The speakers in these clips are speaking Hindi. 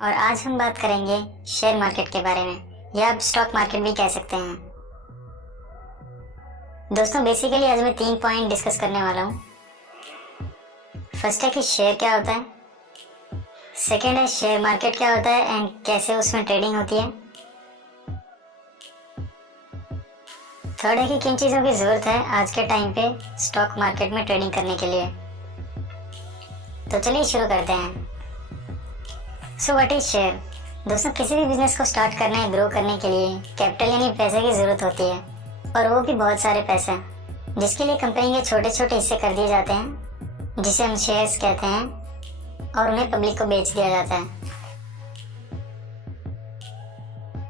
और आज हम बात करेंगे शेयर मार्केट के बारे में, या आप स्टॉक मार्केट भी कह सकते हैं। दोस्तों बेसिकली आज मैं 3 पॉइंट डिस्कस करने वाला हूँ। फर्स्ट है कि शेयर क्या होता है, सेकंड है शेयर मार्केट क्या होता है एंड कैसे उसमें ट्रेडिंग होती है, थर्ड है कि किन चीज़ों की ज़रूरत है आज के टाइम पे स्टॉक मार्केट में ट्रेडिंग करने के लिए। तो चलिए शुरू करते हैं। So what is share. दोस्तों किसी भी बिजनेस को स्टार्ट करने या ग्रो करने के लिए कैपिटल यानी पैसे की ज़रूरत होती है, और वो भी बहुत सारे पैसे, जिसके लिए कंपनी के छोटे छोटे हिस्से कर दिए जाते हैं जिसे हम शेयर्स कहते हैं, और उन्हें पब्लिक को बेच दिया जाता है।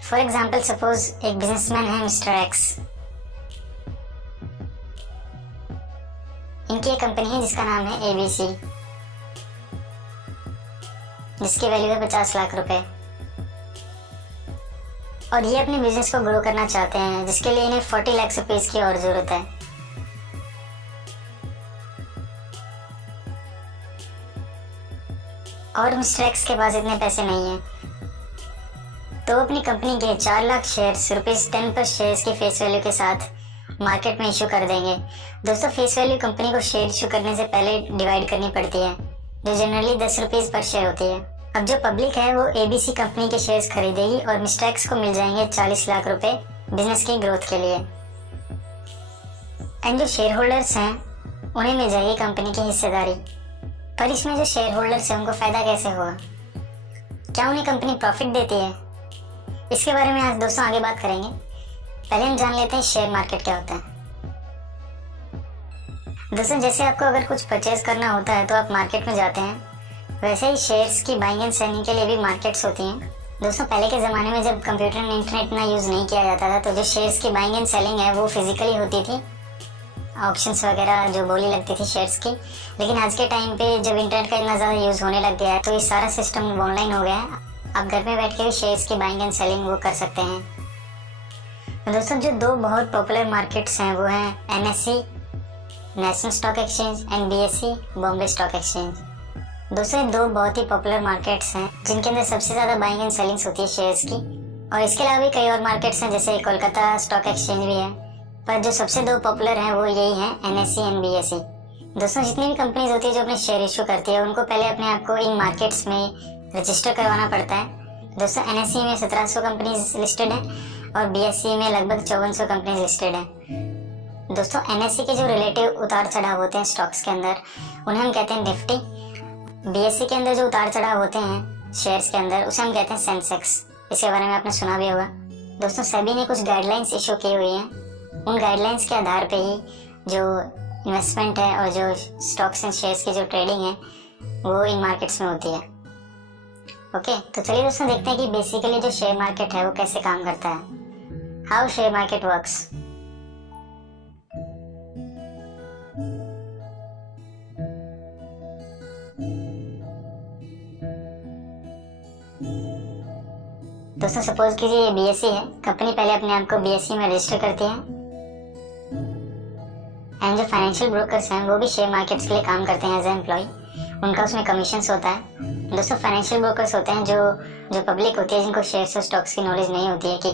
फॉर एग्जाम्पल सपोज एक बिजनेसमैन है मिस्टर एक्स। इनकी एक कंपनी है जिसका नाम है ABC, जिसकी वैल्यू है 50 लाख रुपए, और ये अपने बिजनेस को ग्रो करना चाहते हैं जिसके लिए इन्हें 40 लाख रुपीस की और जरूरत है। और मिस्टर एक्स के पास इतने पैसे नहीं हैं, तो अपनी कंपनी के 4 लाख शेयर्स ₹10 पर शेयर्स की फेस वैल्यू के साथ मार्केट में इशू कर देंगे। दोस्तों फेस वैल्यू कंपनी को शेयर इशू करने से पहले डिवाइड करनी पड़ती है, जो जनरली ₹10 पर शेयर होती है। अब जो पब्लिक है वो ABC कंपनी के शेयर्स खरीदेगी और मिस्टर एक्स को मिल जाएंगे 40 लाख रुपए बिजनेस की ग्रोथ के लिए। एंड जो शेयर होल्डर्स हैं उन्हें मिल जाएगी कंपनी की हिस्सेदारी। पर इसमें जो शेयर होल्डर्स हैं उनको फायदा कैसे होगा, क्या उन्हें कंपनी प्रॉफिट देती है, इसके बारे में आज दोस्तों आगे बात करेंगे। पहले हम जान लेते हैं शेयर मार्केट क्या होता है। दोस्तों जैसे आपको अगर कुछ परचेज करना होता है तो आप मार्केट में जाते हैं, वैसे ही शेयर्स की बाइंग एंड सेलिंग के लिए भी मार्केट्स होती हैं। दोस्तों पहले के ज़माने में जब कंप्यूटर एंड इंटरनेट ना यूज़ नहीं किया जाता था, तो जो शेयर्स की बाइंग एंड सेलिंग है वो फिजिकली होती थी, ऑप्शंस वगैरह जो बोली लगती थी शेयर्स की। लेकिन आज के टाइम पे जब इंटरनेट का इतना ज़्यादा यूज़ होने लग गया है तो ये सारा सिस्टम ऑनलाइन हो गया है। आप घर में बैठ के भी शेयर्स की बाइंग एंड सेलिंग वो कर सकते हैं। तो दोस्तों जो दो बहुत पॉपुलर मार्केट्स हैं वो हैं NSE national stock exchange and BSE Bombay stock exchange. दोस्तों ये दो बहुत ही पॉपुलर मार्केट्स हैं जिनके अंदर सबसे ज़्यादा बाइंग एंड सेलिंग्स होती है शेयर्स की। और इसके अलावा भी कई और मार्केट्स हैं जैसे कोलकाता स्टॉक एक्सचेंज भी है, पर जो सबसे दो पॉपुलर हैं वो यही हैं NSE एंड BSE। दोस्तों जितनी भी कंपनीज होती है जो अपने शेयर इशू करती है उनको पहले अपने आप को इन मार्केट्स में रजिस्टर करवाना पड़ता है। दोस्तों NSE में 1700 कंपनीज लिस्टेड हैं और BSE में लगभग 5400 कंपनीज लिस्टेड हैं। दोस्तों NSE के जो रिलेटिव उतार चढ़ाव होते हैं स्टॉक्स के अंदर उन्हें हम कहते हैं निफ्टी। BSE के अंदर जो उतार चढ़ाव होते हैं शेयर्स के अंदर उसे हम कहते हैं सेंसेक्स। इसके बारे में आपने सुना भी होगा। दोस्तों सेबी ने कुछ गाइडलाइंस इशू की हुई हैं, उन गाइडलाइंस के आधार पे ही जो इन्वेस्टमेंट है और जो स्टॉक्स एंड शेयर्स की जो ट्रेडिंग है वो इन मार्केट्स में होती है। ओके, तो चलिए दोस्तों देखते हैं कि बेसिकली जो शेयर मार्केट है वो कैसे काम करता है, हाउ शेयर मार्केट वर्क्स। दोस्तों सपोज कीजिए ये BSE है, कंपनी पहले अपने आप को BSE में रजिस्टर करती है। एंड जो फाइनेंशियल ब्रोकर्स हैं वो भी शेयर मार्केट्स के लिए काम करते हैं एज ए एम्प्लॉय, उनका उसमें कमीशंस होता है। दोस्तों फाइनेंशियल ब्रोकर्स होते हैं जो पब्लिक होती है जिनको शेयर्स और स्टॉक्स की नॉलेज नहीं होती है कि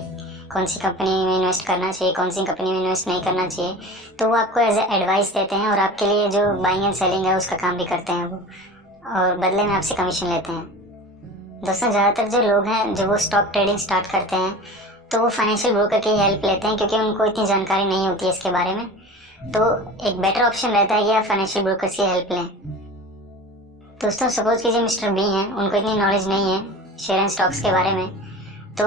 कौन सी कंपनी में इन्वेस्ट करना चाहिए, कौन सी कंपनी में इन्वेस्ट नहीं करना चाहिए, तो वो आपको एज ए एडवाइस देते हैं और आपके लिए जो बाइंग एंड सेलिंग है उसका काम भी करते हैं वो, और बदले में आपसे कमीशन लेते हैं। दोस्तों ज़्यादातर जो लोग हैं जो वो स्टॉक ट्रेडिंग स्टार्ट करते हैं तो वो फाइनेंशियल ब्रोकर की हेल्प लेते हैं क्योंकि उनको इतनी जानकारी नहीं होती है इसके बारे में। तो एक बेटर ऑप्शन रहता है कि आप फाइनेंशियल ब्रोकर्स की हेल्प लें। दोस्तों सपोज कीजिए मिस्टर B हैं, उनको इतनी नॉलेज नहीं है शेयर एंड स्टॉक्स के बारे में, तो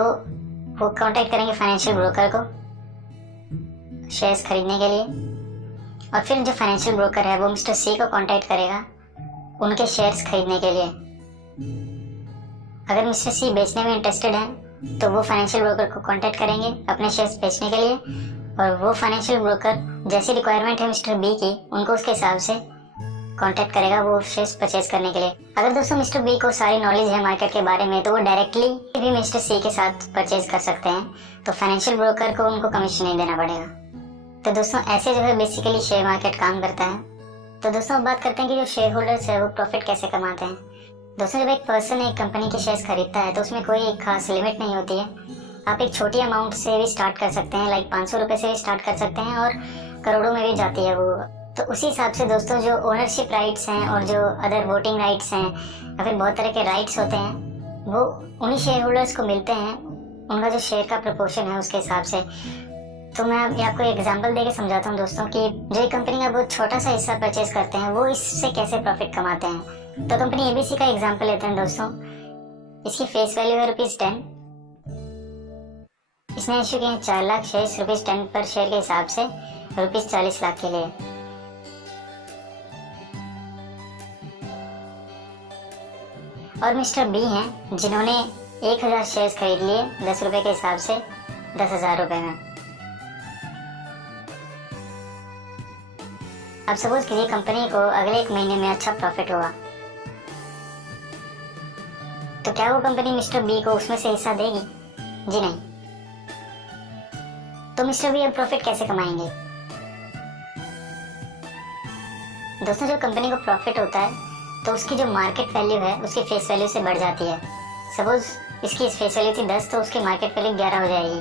वो कांटेक्ट करेंगे फाइनेंशियल ब्रोकर को शेयर्स खरीदने के लिए, और फिर जो फाइनेंशियल ब्रोकर है वो मिस्टर C को कांटेक्ट करेगा उनके शेयर्स खरीदने के लिए। अगर मिस्टर C बेचने में इंटरेस्टेड हैं तो वो फाइनेंशियल ब्रोकर को कांटेक्ट करेंगे अपने शेयर्स बेचने के लिए, और वो फाइनेंशियल ब्रोकर जैसी रिक्वायरमेंट है मिस्टर B की उनको उसके हिसाब से कांटेक्ट करेगा वो शेयर्स परचेज करने के लिए। अगर दोस्तों मिस्टर B को सारी नॉलेज है मार्केट के बारे में तो वो डायरेक्टली भी मिस्टर C के साथ परचेज कर सकते हैं, तो फाइनेंशियल ब्रोकर को उनको कमीशन नहीं देना पड़ेगा। तो दोस्तों ऐसे जो है बेसिकली शेयर मार्केट काम करता है। तो दोस्तों अब बात करते हैं कि जो शेयर होल्डर्स है वो प्रॉफिट कैसे कमाते हैं। दोस्तों जब एक पर्सन एक कंपनी के शेयर्स खरीदता है तो उसमें कोई एक खास लिमिट नहीं होती है। आप एक छोटी अमाउंट से भी स्टार्ट कर सकते हैं, लाइक 500 रुपये से भी स्टार्ट कर सकते हैं और करोड़ों में भी जाती है वो। तो उसी हिसाब से दोस्तों जो ओनरशिप राइट्स हैं और जो अदर वोटिंग राइट्स हैं या फिर बहुत तरह के राइट्स होते हैं वो उन्हीं शेयर होल्डर्स को मिलते हैं, उनका जो शेयर का प्रपोर्शन है उसके हिसाब से। तो मैं आपको एक एग्जांपल देके समझाता हूँ दोस्तों कि जो एक कंपनी का बहुत छोटा सा हिस्सा परचेज करते हैं वो इससे कैसे प्रॉफिट कमाते हैं। तो कंपनी एबीसी का एग्जांपल लेते हैं दोस्तों। इसकी फेस वैल्यू है ₹10। इसने इश्यू किए 4 लाख शेयर ₹10 पर शेयर के हिसाब से ₹40 लाख के लिए। और मिस्टर बी हैं जिन्होंने 1000 शेयर्स खरीद लिए 10 रुपए के हिसाब से 10,000 रुपए में। अब सपोज किसी कंपनी को अगले 1 महीने में अच्छा प्रॉफिट हुआ तो क्या वो कंपनी मिस्टर बी को उसमें से हिस्सा देगी? जी नहीं। तो मिस्टर बी अब प्रॉफिट कैसे कमाएंगे? दोस्तों जब कंपनी को प्रॉफिट होता है तो उसकी जो मार्केट वैल्यू है उसकी फेस वैल्यू से बढ़ जाती है। सपोज इसकी फेस वैल्यू थी 10 तो उसकी मार्केट वैल्यू 11 हो जाएगी।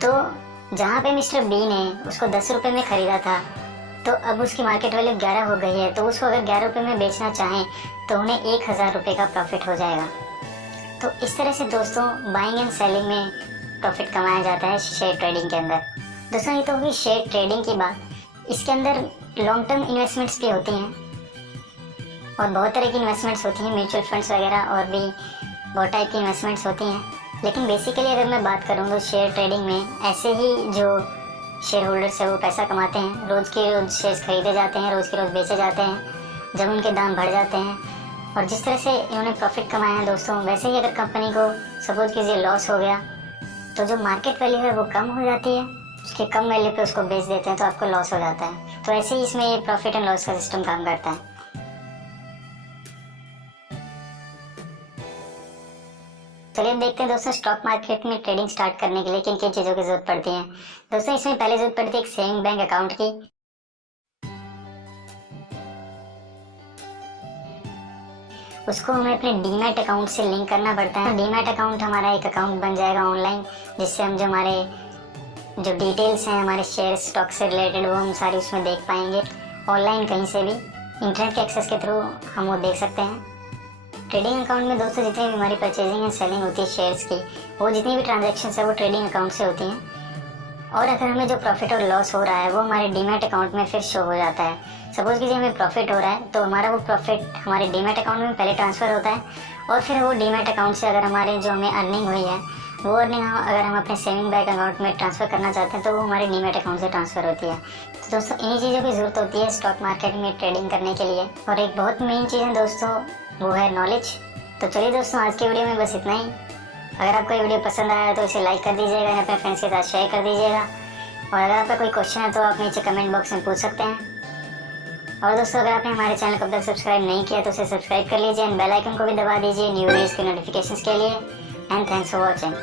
तो जहाँ पे मिस्टर बी ने उसको 10 रुपए में खरीदा था तो अब उसकी मार्केट वैल्यू 11 हो गई है, तो उसको अगर 11 रुपए में बेचना चाहें तो उन्हें 1000 रुपए का प्रॉफिट हो जाएगा। तो इस तरह से दोस्तों बाइंग एंड सेलिंग में प्रॉफिट कमाया जाता है शेयर ट्रेडिंग के अंदर। दोस्तों ये तो हुई शेयर ट्रेडिंग की बात। इसके अंदर लॉन्ग टर्म इन्वेस्टमेंट्स भी होती हैं और बहुत तरह की इन्वेस्टमेंट्स होती हैं, म्यूचुअल फंड्स वगैरह और भी बहुत टाइप की इन्वेस्टमेंट्स होती हैं। लेकिन बेसिकली अगर मैं बात करूँ तो शेयर ट्रेडिंग में ऐसे ही जो शेयर होल्डर्स है वो पैसा कमाते हैं। रोज़ के रोज़ शेयर्स खरीदे जाते हैं, रोज़ के रोज़ बेचे जाते हैं जब उनके दाम बढ़ जाते हैं। और जिस तरह से इन्होंने प्रॉफिट कमाया है दोस्तों, वैसे ही अगर कंपनी को सपोज कीजिए लॉस हो गया तो जो मार्केट वैल्यू है वो कम हो जाती है, उसके कम वैल्यू पे उसको बेच देते हैं तो आपको लॉस हो जाता है। तो ऐसे ही इसमें ये प्रॉफिट एंड लॉस का सिस्टम काम करता है। चलिए देखते हैं दोस्तों स्टॉक मार्केट में ट्रेडिंग स्टार्ट करने के लिए किन किन चीज़ों की जरूरत पड़ती है। दोस्तों इसमें पहले जरूरत पड़ती है एक सेविंग बैंक अकाउंट की। उसको हमें अपने डीमैट अकाउंट से लिंक करना पड़ता है। डीमैट अकाउंट हमारा एक अकाउंट बन जाएगा ऑनलाइन, जिससे हम जो हमारे जो डिटेल्स हैं हमारे शेयर स्टॉक से रिलेटेड वो हम सारी उसमें देख पाएंगे ऑनलाइन, कहीं से भी इंटरनेट के एक्सेस के थ्रू हम वो देख सकते हैं। ट्रेडिंग अकाउंट में दोस्तों जितनी भी हमारी परचेजिंग एंड सेलिंग होती है शेयर्स की, वो जितनी भी ट्रांजैक्शंस है वो ट्रेडिंग अकाउंट से होती हैं। और अगर हमें जो प्रॉफिट और लॉस हो रहा है वो हमारे डीमैट अकाउंट में फिर शो हो जाता है। सपोज कीजिए हमें प्रॉफिट हो रहा है तो हमारा वो प्रॉफिट हमारे डीमैट अकाउंट में पहले ट्रांसफ़र होता है और फिर वो डीमैट अकाउंट से अगर हमारे जो हमें अर्निंग हुई है वो अर्निंग अगर हम अपने सेविंग बैंक अकाउंट में ट्रांसफ़र करना चाहते हैं तो वो हमारे डीमैट अकाउंट से ट्रांसफ़र होती है। तो दोस्तों इन्हीं चीज़ों की ज़रूरत होती है स्टॉक मार्केट में ट्रेडिंग करने के लिए। और एक बहुत मेन चीज़ है दोस्तों वो है नॉलेज। तो चलिए दोस्तों आज के वीडियो में बस इतना ही। अगर आपको ये वीडियो पसंद आया तो इसे लाइक कर दीजिएगा या अपने फ्रेंड्स के साथ शेयर कर दीजिएगा। और अगर आपका कोई क्वेश्चन है तो आप नीचे कमेंट बॉक्स में पूछ सकते हैं। और दोस्तों अगर आपने हमारे चैनल को अब तक सब्सक्राइब नहीं किया तो उसे सब्सक्राइब कर लीजिए एंड बेल आइकन को भी दबा दीजिए न्यू वीडियोज़ के नोटिफिकेशंस के लिए। And thanks for watching.